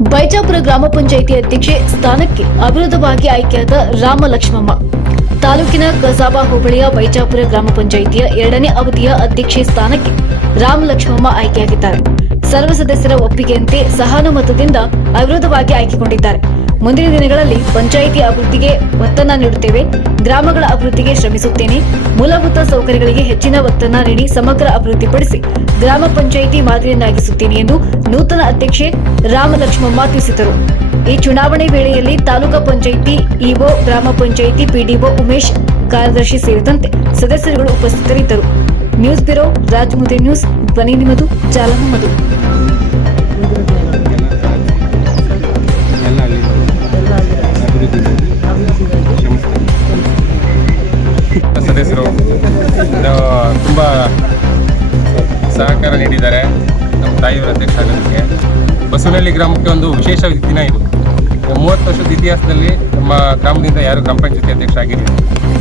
ಬೈಚಾಪುರ ಗ್ರಾಮ ಪಂಚಾಯಿತಿ ಅಧ್ಯಕ್ಷೆ ಸ್ಥಾನಕ್ಕೆ ಅವಿರೋಧವಾಗಿ ಆಯ್ಕೆಯಾದ ರಾಮ ಲಕ್ಷ್ಮಮ್ಮ ತಾಲೂಕಿನ ಕಸಾಬಾ ಹೋಬಳಿಯ ಬೈಜಾಪುರ ಗ್ರಾಮ ಪಂಚಾಯಿತಿಯ ಎರಡನೇ ಅವಧಿಯ ಅಧ್ಯಕ್ಷೆ ಸ್ಥಾನಕ್ಕೆ ರಾಮ ಲಕ್ಷ್ಮಮ್ಮ ಆಯ್ಕೆಯಾಗಿದ್ದಾರೆ. ಸರ್ವ ಸದಸ್ಯರ ಒಪ್ಪಿಗೆಯಂತೆ ಸಹಾನುಮತದಿಂದ ಅವಿರೋಧವಾಗಿ ಆಯ್ಕೆಗೊಂಡಿದ್ದಾರೆ. ಮುಂದಿನ ದಿನಗಳಲ್ಲಿ ಪಂಚಾಯಿತಿ ಅಭಿವೃದ್ಧಿಗೆ ಒತ್ತನ್ನ ನೀಡುತ್ತೇವೆ. ಗ್ರಾಮಗಳ ಅಭಿವೃದ್ಧಿಗೆ ಶ್ರಮಿಸುತ್ತೇನೆ. ಮೂಲಭೂತ ಸೌಕರ್ಯಗಳಿಗೆ ಹೆಚ್ಚಿನ ಒತ್ತನ್ನ ನೀಡಿ ಸಮಗ್ರ ಅಭಿವೃದ್ಧಿಪಡಿಸಿ ಗ್ರಾಮ ಪಂಚಾಯಿತಿ ಮಾದರಿಯನ್ನಾಗಿಸುತ್ತೇನೆ ಎಂದು ನೂತನ ಅಧ್ಯಕ್ಷೆ ರಾಮಲಕ್ಷ್ಮಮ್ಮ ತಿಳಿಸಿದರು. ಈ ಚುನಾವಣೆ ವೇಳೆಯಲ್ಲಿ ತಾಲೂಕಾ ಪಂಚಾಯಿತಿ ಇಒ, ಗ್ರಾಮ ಪಂಚಾಯಿತಿ ಪಿಡಿಒ ಉಮೇಶ್ ಕಾರ್ಯದರ್ಶಿ ಸೇರಿದಂತೆ ಸದಸ್ಯರುಗಳು ಉಪಸ್ಥಿತರಿದ್ದರು. ನ್ಯೂಸ್ ಬ್ಯೂರೋ ರಾಜಮುದ್ರಿ ನ್ಯೂಸ್, ಧ್ವನಿ ನಿಮ್ಮದು ಚಾಲನ ಮಧು ತುಂಬ ಸಹಕಾರ ನೀಡಿದ್ದಾರೆ ನಮ್ಮ ತಾಯಿಯವರ ಅಧ್ಯಕ್ಷ ಆಗೋದಕ್ಕೆ ಬಸವನಹಳ್ಳಿ ಗ್ರಾಮಕ್ಕೆ ಒಂದು ವಿಶೇಷ ದಿನ ಇದು. ಮೂವತ್ತು ವರ್ಷದ ಇತಿಹಾಸದಲ್ಲಿ ನಮ್ಮ ಗ್ರಾಮದಿಂದ ಯಾರು ಗ್ರಾಮ ಪಂಚಾಯತಿ ಅಧ್ಯಕ್ಷ ಆಗಿರಲಿಲ್ಲ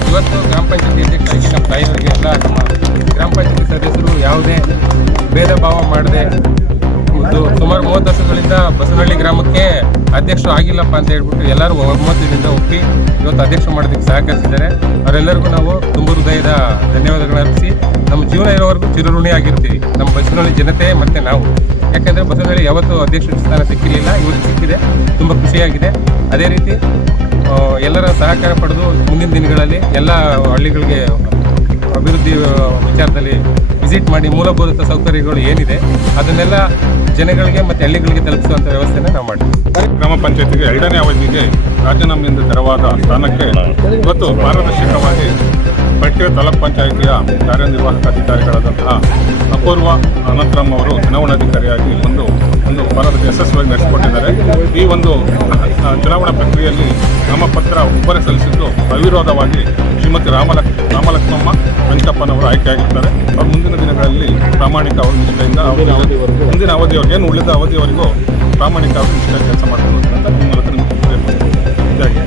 ಇವತ್ತು ಗ್ರಾಮ ಪಂಚಾಯತಿ ಅಧ್ಯಕ್ಷ ಆಗಿ ನಮ್ಮ ತಾಯಿಯವರಿಗೆ ಎಲ್ಲ ನಮ್ಮ ಗ್ರಾಮ ಪಂಚಾಯತಿ ಸದಸ್ಯರು ಯಾವುದೇ ಭೇದ ಭಾವ ಮಾಡದೆ ಸುಮಾರು ಮೂವತ್ತು ವರ್ಷಗಳಿಂದ ಬಸವನಹಳ್ಳಿ ಗ್ರಾಮಕ್ಕೆ ಅಧ್ಯಕ್ಷರು ಆಗಿಲ್ಲಪ್ಪ ಅಂತ ಹೇಳ್ಬಿಟ್ಟು ಎಲ್ಲರೂ ಒಮ್ಮತದಿಂದ ಒಪ್ಪಿ ಇವತ್ತು ಅಧ್ಯಕ್ಷ ಮಾಡೋದಕ್ಕೆ ಸಹಕರಿಸಿದ್ದಾರೆ. ಅವರೆಲ್ಲರಿಗೂ ನಾವು ತುಂಬ ಹೃದಯದ ಧನ್ಯವಾದಗಳು ಅರ್ಪಿಸಿ ನಮ್ಮ ಜೀವನ ಇರೋವರೆಗೂ ಚಿರಋಣಿ ಆಗಿರ್ತೀವಿ. ನಮ್ಮ ಬಸ್ಸಿನಲ್ಲಿ ಜನತೆ ಮತ್ತು ನಾವು. ಯಾಕೆಂದರೆ ಬಸ್ಸಿನಲ್ಲಿ ಯಾವತ್ತೂ ಅಧ್ಯಕ್ಷ ಸ್ಥಾನ ಸಿಕ್ಕಿರಲಿಲ್ಲ. ಇವತ್ತು ಸಿಕ್ಕಿದೆ. ತುಂಬ ಖುಷಿಯಾಗಿದೆ. ಅದೇ ರೀತಿ ಎಲ್ಲರ ಸಹಕಾರ ಪಡೆದು ಮುಂದಿನ ದಿನಗಳಲ್ಲಿ ಎಲ್ಲ ಹಳ್ಳಿಗಳಿಗೆ ಅಭಿವೃದ್ಧಿ ವಿಚಾರದಲ್ಲಿ ವಿಸಿಟ್ ಮಾಡಿ ಮೂಲಭೂತ ಸೌಕರ್ಯಗಳು ಏನಿದೆ, ಅದನ್ನೆಲ್ಲ ಜನಗಳಿಗೆ ಮತ್ತು ಹಳ್ಳಿಗಳಿಗೆ ತಲುಪಿಸುವಂಥ ವ್ಯವಸ್ಥೆನ ನಾವು ಮಾಡ್ತೀವಿ. ಗ್ರಾಮ ಪಂಚಾಯತಿಗೆ ಎರಡನೇ ಅವಧಿಗೆ ರಾಜೀನಾಮೆಯಿಂದ ತೆರವಾದ ಸ್ಥಾನಕ್ಕೆ ಇವತ್ತು ಪಾರದರ್ಶಕವಾಗಿ ಪಠ್ಯ ತಾಲೂಕ್ ಪಂಚಾಯಿತಿಯ ಕಾರ್ಯನಿರ್ವಾಹಕ ಅಧಿಕಾರಿಗಳಾದಂತಹ ಅಪೂರ್ವ ಅನಂತರಾಮ್ ಅವರು ಚುನಾವಣಾಧಿಕಾರಿಯಾಗಿ ಒಂದು ಒಂದು ಪಾರದ ಯಶಸ್ವಿಯಾಗಿ ನಡೆಸಿಕೊಟ್ಟಿದ್ದಾರೆ. ಈ ಒಂದು ಚುನಾವಣಾ ಪ್ರಕ್ರಿಯೆಯಲ್ಲಿ ನಾಮಪತ್ರ ಒಬ್ಬರೇ ಸಲ್ಲಿಸಿದ್ದು ಅವಿರೋಧವಾಗಿ ಶ್ರೀಮತಿ ರಾಮಲಕ್ ರಾಮಲಕ್ಷ್ಮಮ್ಮ ವೆಂಕಪ್ಪನವರು ಆಯ್ಕೆಯಾಗಿರ್ತಾರೆ ಅವರು ಮುಂದಿನ ದಿನಗಳಲ್ಲಿ ಪ್ರಾಮಾಣಿಕ ಅವರು ನಿಷ್ಠೆಯಿಂದ ಅವಧಿ ಮುಂದಿನ ಅವಧಿಯವರೆಗೆ ಏನು ಉಳಿದ ಅವಧಿಯವರೆಗೂ ಪ್ರಾಮಾಣಿಕ ಅವರು ನಿಷ್ಠೆ ಕೆಲಸ ಮಾಡಬೇಕು ಅಂತ ಮೂಲಕ ನಿಮ್ಗೆ ತಿಳಿಯಪಡಿಸ್ತೀನಿ. ಇದಾಗಿ.